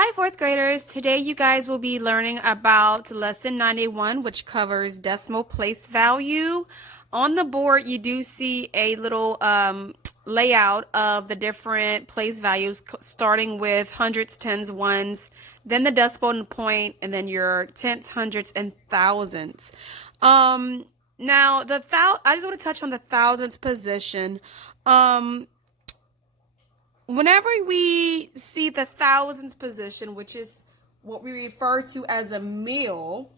Hi, fourth graders. Today you guys will be learning about lesson 91, which covers decimal place value. On the board, you do see a little layout of the different place values, starting with hundreds, tens, ones, then the decimal point, and then your tenths, hundreds, and thousands. Now, I just want to touch on the thousands position. Whenever we see the thousands position, which is what we refer to as a meal,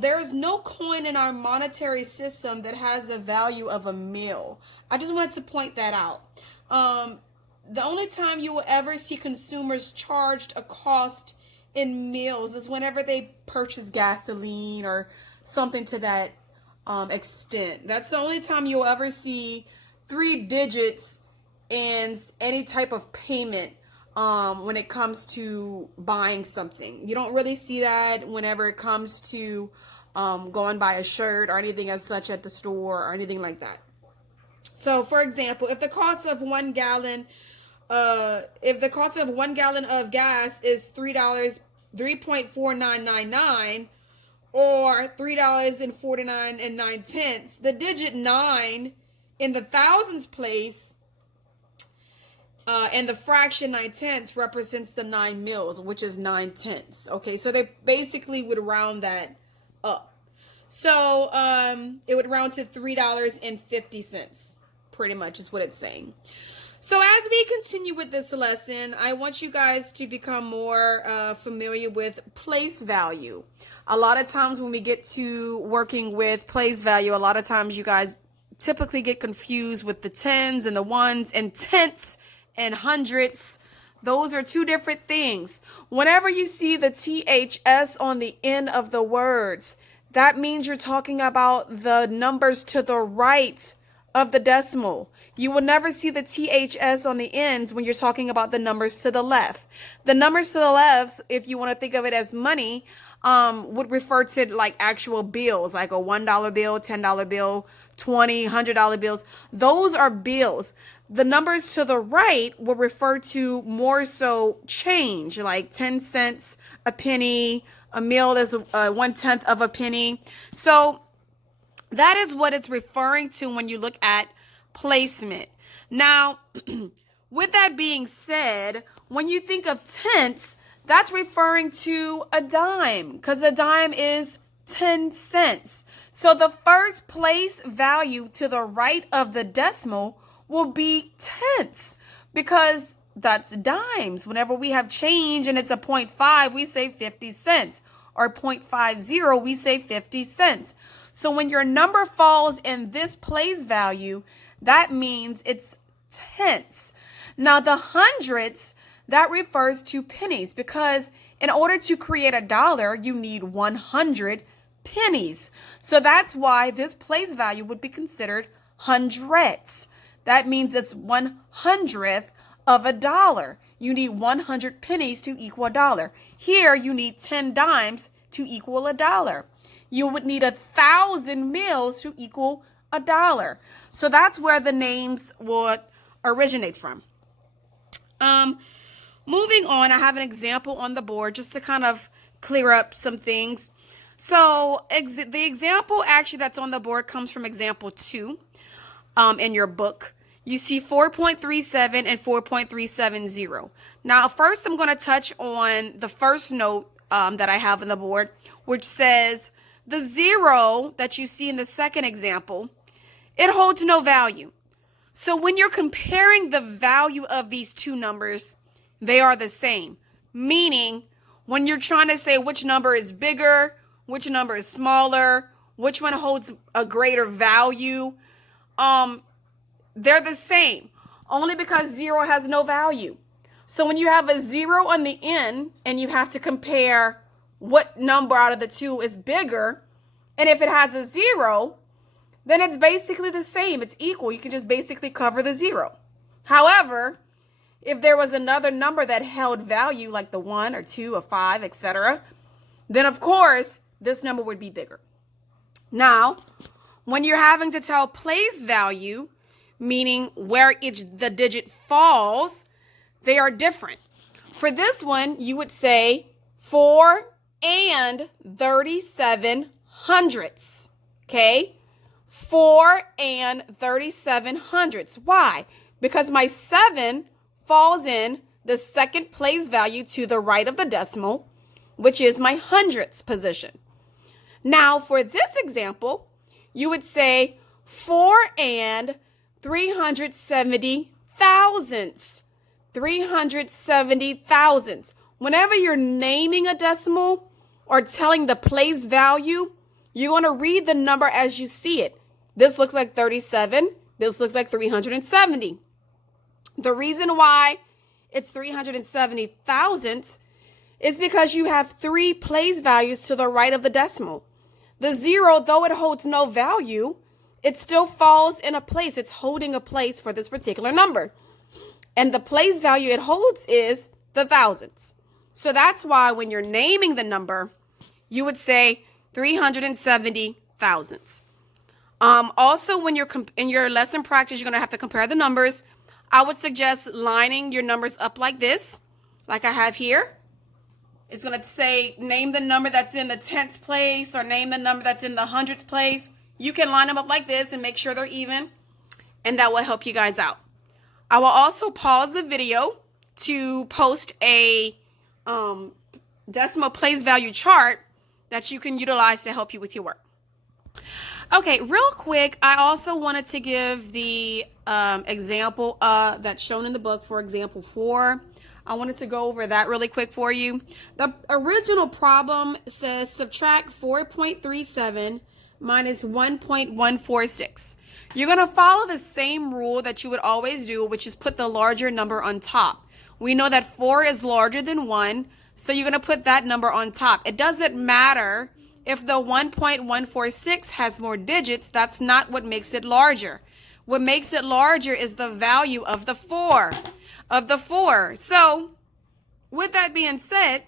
there's no coin in our monetary system that has the value of a meal. I just wanted to point that out. The only time you will ever see consumers charged a cost in meals is whenever they purchase gasoline or something to that extent. That's the only time you'll ever see 3 digits and any type of payment when it comes to buying something. You don't really see that whenever it comes to going buy a shirt or anything as such at the store or anything like that. So, for example, if the cost of 1 gallon, of gas is $3.4999 or $3.49.9, the digit 9 in the thousands place and the fraction 9/10 represents the 9 mils, which is 9/10. Okay, so they basically would round that up. So it would round to $3.50, pretty much is what it's saying. So as we continue with this lesson, I want you guys to become more familiar with place value. A lot of times when we get to working with place value, a lot of times you guys typically get confused with the tens and the ones and tenths and hundreds. Those are two different things. Whenever you see the THS on the end of the words, that means you're talking about the numbers to the right of the decimal. You will never see the THS on the ends when you're talking about the numbers to the left. The numbers to the left, if you want to think of it as money, would refer to like actual bills, like a $1 bill, $10 bill, $20, $100 bills. Those are bills. The numbers to the right will refer to more so change, like 10 cents, a penny, a meal is 1/10 of a penny. So that is what it's referring to when you look at placement. Now, with that being said, when you think of tenths, that's referring to a dime, because a dime is 10 cents. So the first place value to the right of the decimal will be tenths, because that's dimes. Whenever we have change and it's a 0.5, we say 50 cents, or 0.50, we say 50 cents. So when your number falls in this place value, that means it's tenths. Now the hundreds, that refers to pennies, because in order to create a dollar, you need 100 pennies. So that's why this place value would be considered hundredths. That means it's 1/100th of a dollar. You need 100 pennies to equal a dollar. Here, you need 10 dimes to equal a dollar. You would need 1,000 meals to equal a dollar. So that's where the names would originate from. Moving on, I have an example on the board just to kind of clear up some things. So the example actually that's on the board comes from example 2 in your book. You see 4.37 and 4.370. Now, first I'm going to touch on the first note that I have on the board, which says the 0 that you see in the second example, it holds no value. So when you're comparing the value of these two numbers, they are the same. Meaning, when you're trying to say which number is bigger, which number is smaller, which one holds a greater value, they're the same, only because 0 has no value. So when you have a 0 on the end and you have to compare what number out of the two is bigger, and if it has a 0, then it's basically the same. It's equal. You can just basically cover the 0. However, if there was another number that held value, like the 1 or 2 or 5, etc., then of course this number would be bigger. Now, when you're having to tell place value, meaning where the digit falls, they are different. For this one, you would say 4 and 37 hundredths. Okay? 4 and 37 hundredths. Why? Because my 7 falls in the second place value to the right of the decimal, which is my hundredths position. Now, for this example, you would say 4 and 370 thousandths. 370 thousandths. Whenever you're naming a decimal or telling the place value, you're going to read the number as you see it. This looks like 37. This looks like 370. The reason why it's 370 thousandths is because you have 3 place values to the right of the decimal. The 0, though it holds no value, it still falls in a place. It's holding a place for this particular number. And the place value it holds is the thousandths. So that's why when you're naming the number, you would say 370 thousandths. Also, when you're in your lesson practice, you're going to have to compare the numbers. I would suggest lining your numbers up like this, like I have here. It's going to say, name the number that's in the tenths place or name the number that's in the hundredths place. You can line them up like this and make sure they're even, and that will help you guys out. I will also pause the video to post a decimal place value chart that you can utilize to help you with your work. Okay, real quick, I also wanted to give the example that's shown in the book for example 4. I wanted to go over that really quick for you. The original problem says subtract 4.37 minus 1.146. You're going to follow the same rule that you would always do, which is put the larger number on top. We know that 4 is larger than 1, so you're going to put that number on top. It doesn't matter if the 1.146 has more digits. That's not what makes it larger. What makes it larger is the value of the 4. So, with that being said,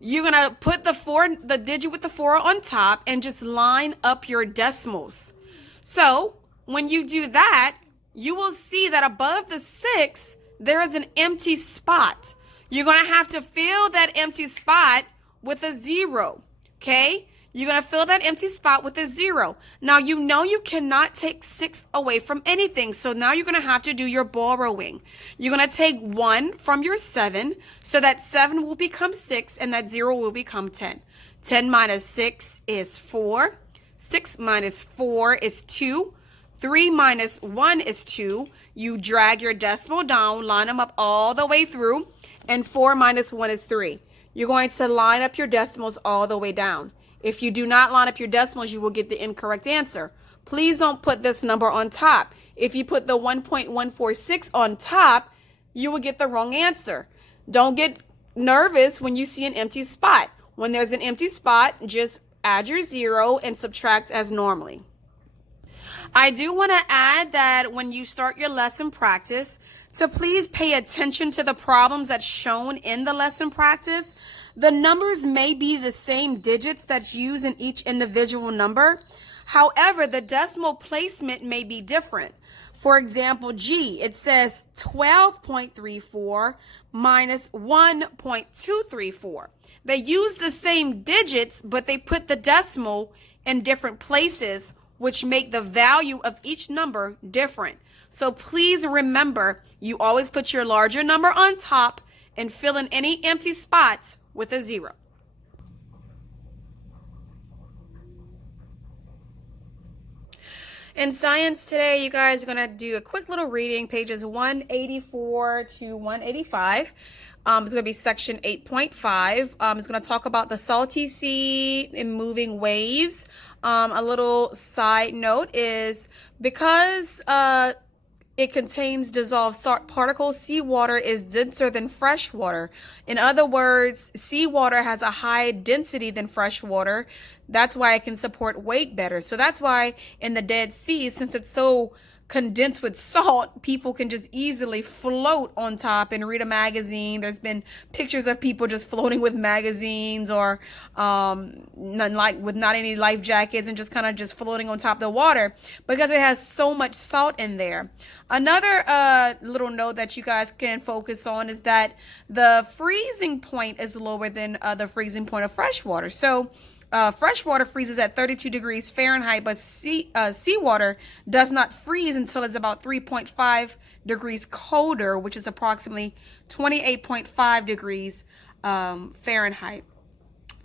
you're going to put the digit with the 4 on top and just line up your decimals. So, when you do that, you will see that above the 6, there is an empty spot. You're going to have to fill that empty spot with a 0, okay? You're going to fill that empty spot with a 0. Now, you know you cannot take 6 away from anything, so now you're going to have to do your borrowing. You're going to take 1 from your 7, so that 7 will become 6, and that 0 will become 10. 10 minus 6 is 4. 6 minus 4 is 2. 3 minus 1 is 2. You drag your decimal down, line them up all the way through, and 4 minus 1 is 3. You're going to line up your decimals all the way down. If you do not line up your decimals, you will get the incorrect answer. Please don't put this number on top. If you put the 1.146 on top, you will get the wrong answer. Don't get nervous when you see an empty spot. When there's an empty spot, just add your 0 and subtract as normally. I do want to add that when you start your lesson practice, so please pay attention to the problems that's shown in the lesson practice. The numbers may be the same digits that's used in each individual number. However, the decimal placement may be different. For example, G, it says 12.34 minus 1.234. They use the same digits, but they put the decimal in different places, which make the value of each number different. So please remember, you always put your larger number on top and fill in any empty spots with a 0. In science today, you guys are going to do a quick little reading, pages 184 to 185. It's going to be section 8.5. It's going to talk about the salty sea and moving waves. A little side note is because it contains dissolved salt particles, seawater is denser than fresh water. In other words, seawater has a high density than fresh water. That's why it can support weight better. So that's why in the Dead Sea, since it's so condensed with salt, people can just easily float on top and read a magazine. There's been pictures of people just floating with magazines or with not any life jackets and just kind of just floating on top of the water because it has so much salt in there. Another little note that you guys can focus on is that the freezing point is lower than the freezing point of fresh water. So fresh water freezes at 32 degrees Fahrenheit, but seawater does not freeze until it's about 3.5 degrees colder, which is approximately 28.5 degrees Fahrenheit.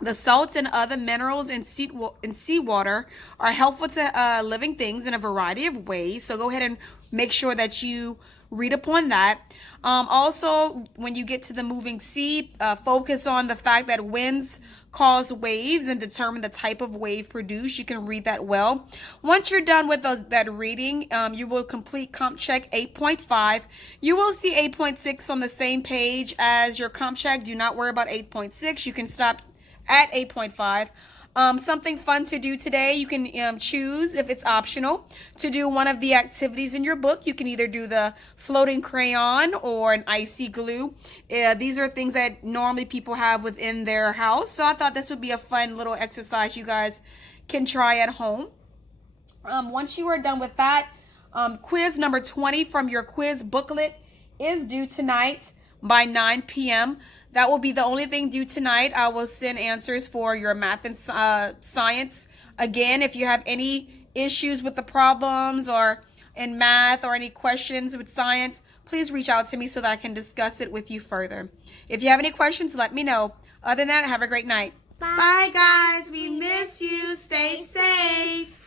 The salts and other minerals in seawater are helpful to living things in a variety of ways. So go ahead and make sure that you read upon that. Also, when you get to the moving sea, focus on the fact that winds cause waves and determine the type of wave produced. You can read that well. Once you're done with that reading, you will complete Comp Check 8.5. You will see 8.6 on the same page as your Comp Check. Do not worry about 8.6. You can stop at 8.5. Something fun to do today, you can choose, if it's optional, to do one of the activities in your book. You can either do the floating crayon or an icy glue. These are things that normally people have within their house. So I thought this would be a fun little exercise you guys can try at home. Once you are done with that, quiz number 20 from your quiz booklet is due tonight by 9 p.m. That will be the only thing due tonight. I will send answers for your math and science. Again, if you have any issues with the problems or in math or any questions with science, please reach out to me so that I can discuss it with you further. If you have any questions, let me know. Other than that, have a great night. Bye guys. We miss you. Stay safe.